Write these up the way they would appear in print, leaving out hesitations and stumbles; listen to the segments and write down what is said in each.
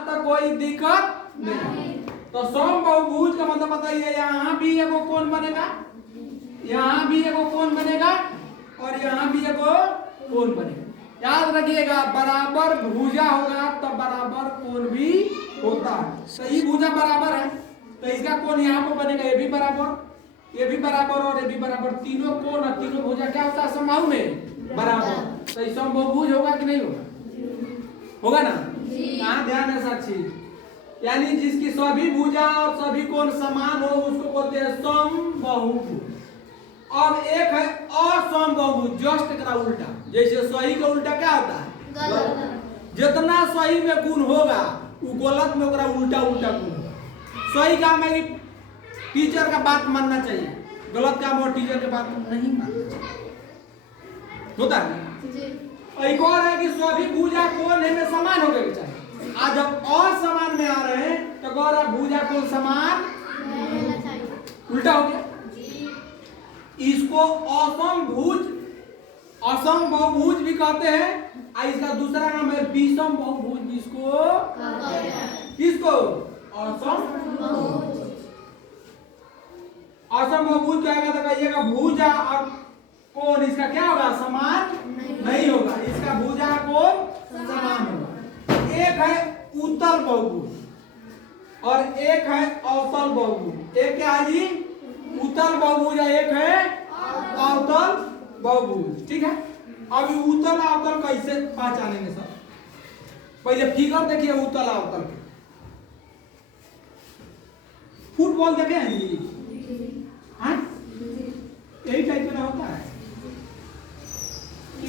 तो कोई दिक्कत नहीं। तो समबाहुभुज का मतलब बताइए, यहाँ भी एगो कोण बनेगा, यहाँ भी एगो कोण बनेगा और यहाँ भी एगो कोण बनेगा। याद रखिएगा, बराबर भुजा होगा तो बराबर कोण भी होता है। सही भुजा बराबर है तो इसका कोण यहाँ पर बनेगा, ये भी बराबर, ये भी बराबर और ये भी बराबर। तीनों कोण और तीनों भुजा क्या होता है समबाहु में बराबर। तो समबाहुभुज होगा कि नहीं होगा? होगा ना? कहाँ ध्यान है साक्षी? यानी जिसकी सभी भुजा और सभी कोण समान हो उसको बोलते हैं समबाहुभुज। अब एक है असमबाहुभुज, जस्ट करा उल्टा। जैसे सही का उल्टा क्या होता है? गलत। जितना सही में गुण होगा वो गलत में ओकरा उल्टा उल्टा गुण होगा। सही काम है कि टीचर का बात मानना चाहिए, गलत काम और टीचर के बात नहीं मानना चाहिए, होता है। एक और है कि सभी भुजा कोण में समान हो गए चाहिए। आज जब असमान में आ रहे हैं तो गौरा भुजा कोण समान उल्टा हो गया। इसको असमभुज, असमबाहुभुज भी कहते हैं। और इसका दूसरा नाम है विषमबाहुभुज। इसको किसको? असमबाहुभुज। असमबाहुभुज कहेगा तो कहिएगा भुजा और कोण इसका क्या होगा? समान नहीं होगा। इसका भुजा कोण समान होगा। एक है उत्तल बहुभुज और एक है अवतल बहुभुज। एक क्या है जी? उत्तल बहुभुज है, एक है अवतल बहुभुज। ठीक है। अब उत्तल अवतल कैसे पहचानेंगे सर? पहले फिगर देखिए उत्तल अवतल के। फुटबॉल देखे हैं जी? हाँ, यही टाइप का होता है।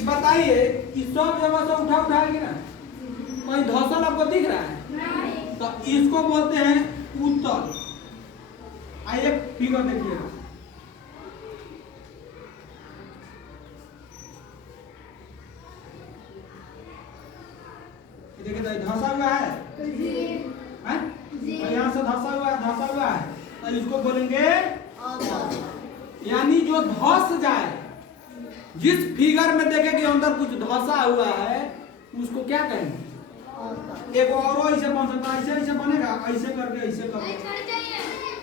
बताइए कि सब जगह से उठा उठा है ना, कोई धसल आपको दिख रहा है? नहीं। तो इसको बोलते हैं उत्तल। आइए फिगर देखिएगा। देखिए तो धसा हुआ है तो यहाँ से धसा हुआ है तो इसको बोलेंगे। यानी जो धस जाए, जिस फिगर में देखे कि अंदर कुछ धसा हुआ है उसको क्या कहेंगे? एक और ऐसे बन सकता है, ऐसे ऐसे बनेगा, ऐसे करके ऐसे करके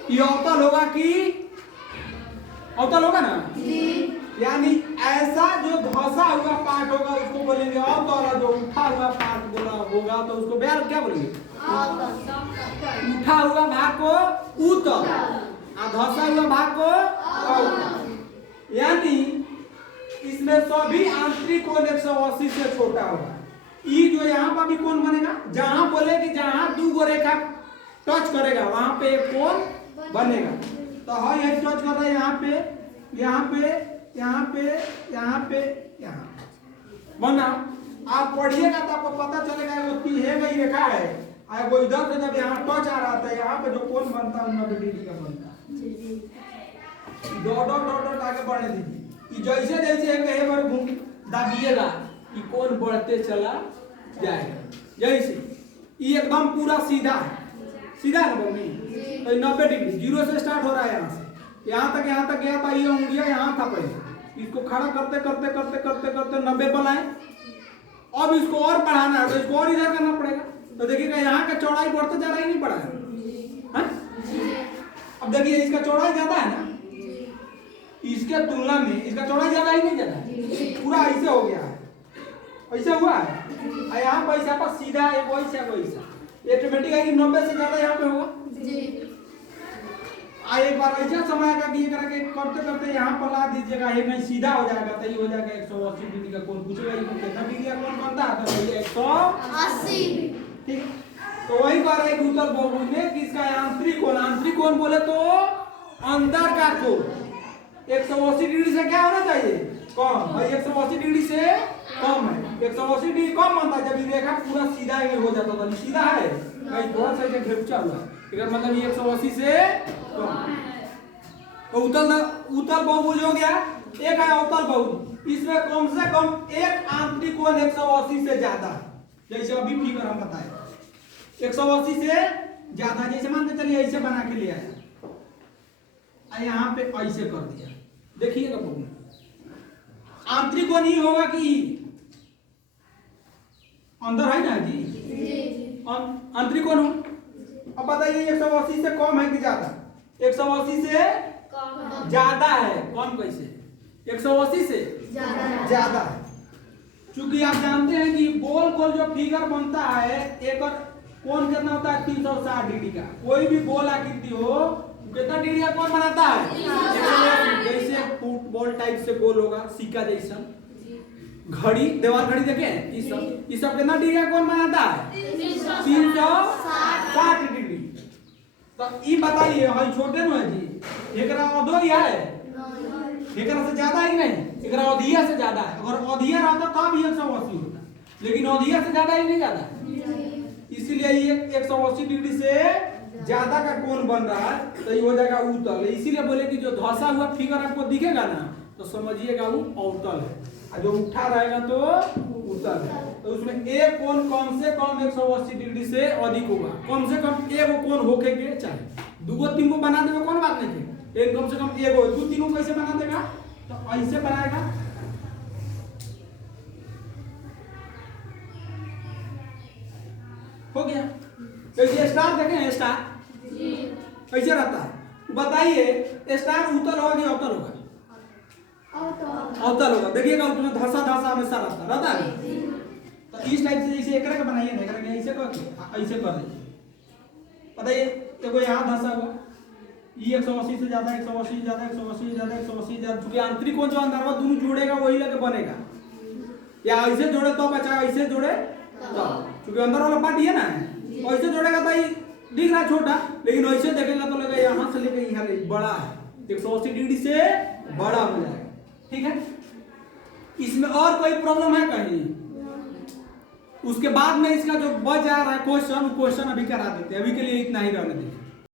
ये अवतल होगा कि अवतल होगा ना? यानी ऐसा जो धसा हुआ पार्ट होगा उसको बोलेंगे अवतल। जो उठा हुआ पार्ट बोला होगा तो उसको क्या बोलेंगे? उठा हुआ भाग को उत्तल और धसा हुआ भाग को अवतल। यानी इसमें सभी आंतरिक कोण 180 से छोटा होगा। ई जो यहाँ पर भी कोण बनेगा, जहां बोले कि जहां दो गो रेखा टच करेगा वहां पे एक कोण बनेगा। तो हाँ ये टच कर रहा है यहाँ पे, यहाँ पे, यहाँ पे, यहाँ पे, यहाँ बना। आप पढ़िएगा तो आपको पता चलेगा वो है गई रेखा है और वो इधर से जब यहाँ टच आ रहा था यहाँ पे जो कोण बनता है 90 डिग्री का बनता है। डॉट डॉट डॉट डॉट आगे बढ़ने दीजिए। जैसे जैसे कहीं बार घूम दाबिएगा कि कोण बढ़ते चला जाएगा। जैसे ये एकदम पूरा सीधा है, सीधा है ना मम्मी? तो 90 डिग्री, जीरो से स्टार्ट हो रहा है यहाँ से यहाँ तक गया था। ये उंगलियां यहाँ था पहले, इसको खड़ा करते करते करते करते करते 90 पर लाए। अब इसको और बढ़ाना है तो इसको और इधर करना पड़ेगा। तो देखिएगा यहाँ का चौड़ाई बढ़ते जा रहा ही नहीं बढ़ा है। अब देखिए इसका चौड़ाई ज्यादा है ना, इसके तुलना में इसका चौड़ाई ज्यादा ही नहीं ज्यादा, पूरा ऐसे हो गया है, ऐसे हुआ है। यहाँ पैसा पर सीधा है वैसा वैसा ऑटोमेटिक है कि 90 से ज्यादा यहाँ पे होगा। एक बार ऐसा समय का दिए करके करते करते यहाँ पर ला दीजिएगा, ये नहीं सीधा हो जाएगा तो ये हो जाएगा 180 डिग्री का कोण। पूछेगा ये कितना डिग्री का कोण बनता है? तो ये 180। ठीक। तो वही कह रहे हैं उत्तल बहुभुज में कि इसका आंतरिक कोण, आंतरिक कोण बोले तो अंदर का कोण 180 डिग्री से क्या होना चाहिए? कम। भाई 180 डिग्री से कम है। 180 डिग्री कम बनता है जब ये रेखा पूरा सीधा हो जाता था। सीधा है कहीं थोड़ा सा इसे घेपचा हुआ है, मतलब ये 180 से कम। तो उत्तल बहुभुज हो गया। एक है अवतल बहुभुज, इसमें कम से कम एक आंतरिक कोण 180 से ज्यादा है। जैसे अभी फिगर हम बताए 180 से ज्यादा। जैसे मानते चलिए ऐसे बना के ले आया, यहाँ पे ऐसे कर दिया। देखिएगा आंतरिक कोण ही होगा कि अंदर है ना जी? आंतरिक कोण हो। अब बताइए 180 से कम है कि ज्यादा? 180 से ज्यादा है। कम कैसे? 180 से ज्यादा है। चूंकि आप जानते हैं कि गोल गोल जो फिगर बनता है एक और कोण कितना होता है? 360 डिग्री का। कोई भी गोल आकृति हो कितना डिग्री का कोण बनाता है? 180। जैसे फुटबॉल टाइप से गोल होगा, सिक्का जैसा। घड़ी, देवाल घड़ी देखे, ये सब कितना डिग्री का कोण बनाता है? 360 डिग्री। तो ये बताइए हम छोटे न है जी, एकरा अधो ही है, एकरा से ज्यादा है कि नहीं? एकरा अधिया से ज्यादा है। अगर अधिया रहता तब 180 होता, लेकिन अधिया से ज्यादा ही नहीं ज्यादा, इसीलिए ये 180 डिग्री से ज्यादा का कोण बन रहा है, तो ये हो जाएगा उत्तल। इसीलिए बोले कि जो धंसा हुआ फिगर आपको दिखेगा ना तो समझिएगा वो अवतल है, और जो उठा रहेगा तो उत्तल है। तो उसमें एक कोण कम से कम 180 डिग्री से अधिक होगा। कम से कम एक कोण होके के चाहिए। दूगो तीन को बना देगा कौन बात नहीं है, लेकिन कम से कम एक हो। दो तीनों कैसे बना देगा? तो ऐसे बनाएगा, हो गया। कैसे स्टार देखें, स्टार कैसे रहता है बताइए? स्टार उत्तल होगा कि अवतल होगा? अवतल होगा। देखिएगा उसमें धसा धसा हमेशा रहता है। तो इस टाइप से जैसे एकरा का बनाइए ना, एकरा के ऐसे कर, ऐसे कर दीजिए। बताइए देखो यहाँ धसा हुआ, ये 180 से ज्यादा, 180 ज्यादा, 180 ज्यादा, 180 ज्यादा। चूंकि आंतरिक कोण जो अंदर दोनों जोड़ेगा वही लगे बनेगा, या ऐसे जोड़े तो बचा, ऐसे जोड़े तो, क्योंकि अंदर वाला पार्ट ये ना है, ऐसे जोड़ेगा तो दिख रहा छोटा, लेकिन ऐसे देखेगा तो लगेगा यहाँ से लेकर यहाँ बड़ा है, 180 डिग्री से बड़ा हो जाएगा। ठीक है, इसमें और कोई प्रॉब्लम है कहीं? उसके बाद में इसका जो बच जा रहा है क्वेश्चन अभी करा देते हैं। अभी के लिए इतना ही रहने दीजिए।